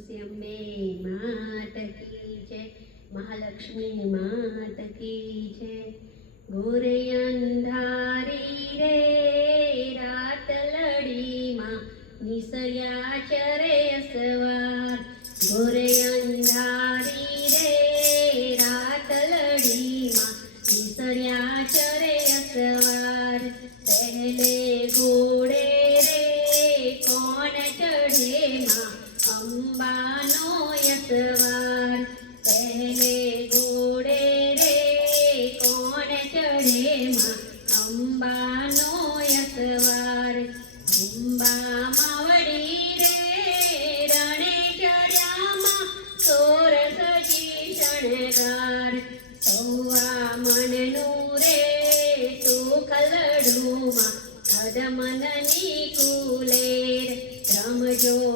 અંબે માત કી છે મહાલક્ષ્મી માત કી છે ગોરે અંધારી રે રાત લડીમાં નિસર્યા ચરે સવાર ગોરે અંધારી રે રાત લડીમાં નિસર્યા ચરે સવાર પહેલે ઘોડે યસવાર પહેલે ઘોડે રે, કોણ ચડે માં? અંબાનો યસવાર અંબા માવડી રે, રણે ચડ્યામાં સોર સજી શણગાર. સૌવા મનનું રે, સુખ કલડુમાં અદમનની કુલેર રમજો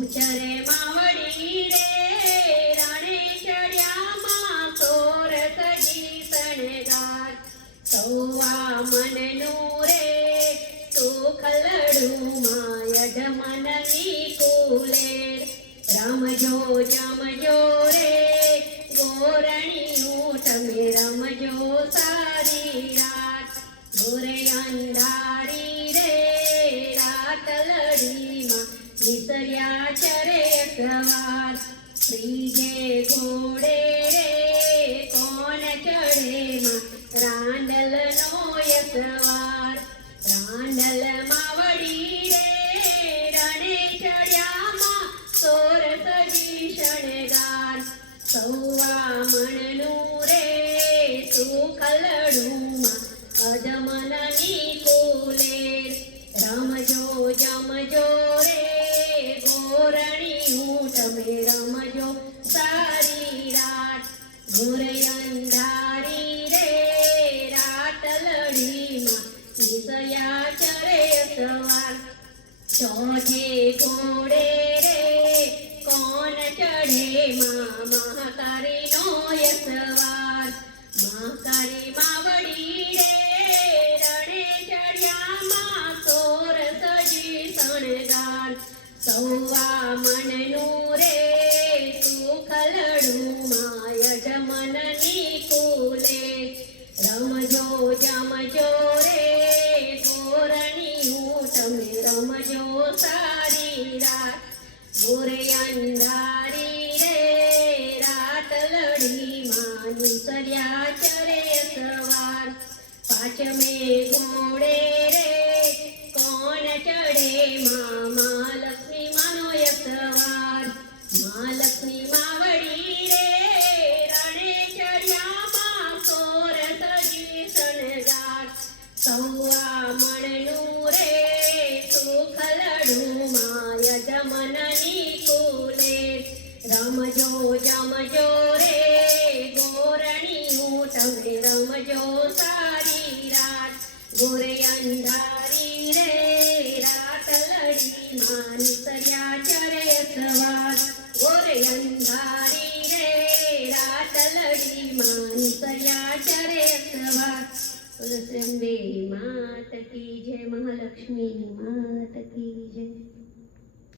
બહુચરે માવડી રે, રણે ચડ્યામાં સોર સજી શણગાર સૌવા મનનું રે, સુખ લડુમાં યજમાનની કુલેર. રમજો, જમજો રે, ગોરણિયું તમે રમજો સારી રાત. ગોરે અંધારી રે, રાત લડીમાં નિસર્યા ચરે સવાર ત્રીજે ઘોડે રે, કોણ ચડેમાં રાંડલનો યસવાર રાંડલ માવડી રે, રણે ચડ્યામાં સોર સજી શણગાર. સૌવા મણનું રે સુખ લડુમાં અજમનની અંધારી રે રાત લડીમાં નિસયા ચરે સવાર. ચોથે ઘોડે રે કોણ ચઢે માં? મહાકારીનો યસવાર મહાકારી માવડી રે રણે ચડ્યામાં સોર સજી શણગાર. સૌવા મનનું રે સુખ લડુમાં રમજો, જમજો રે ગોરણિયું તમે રમજો સારી રાત. ગોરે અંધારી રે, રાત લડી માની સર્યા ચરે સવાર. પાંચમે ઘોડે રે લડુમાં યજમનની કુલે રમજો, જમજો રે ગોરણિયું તમે રમજો સારી રાત. ગોરે અંધારી રે, રાત લડી માની સર્યા ચરે સવાર. ગોરે અંધારી રે, રાત લડી માની સર્યા ચરે સવાર. તુલસી અંબે માત કી જય, મહાલક્ષ્મી માત કી જય.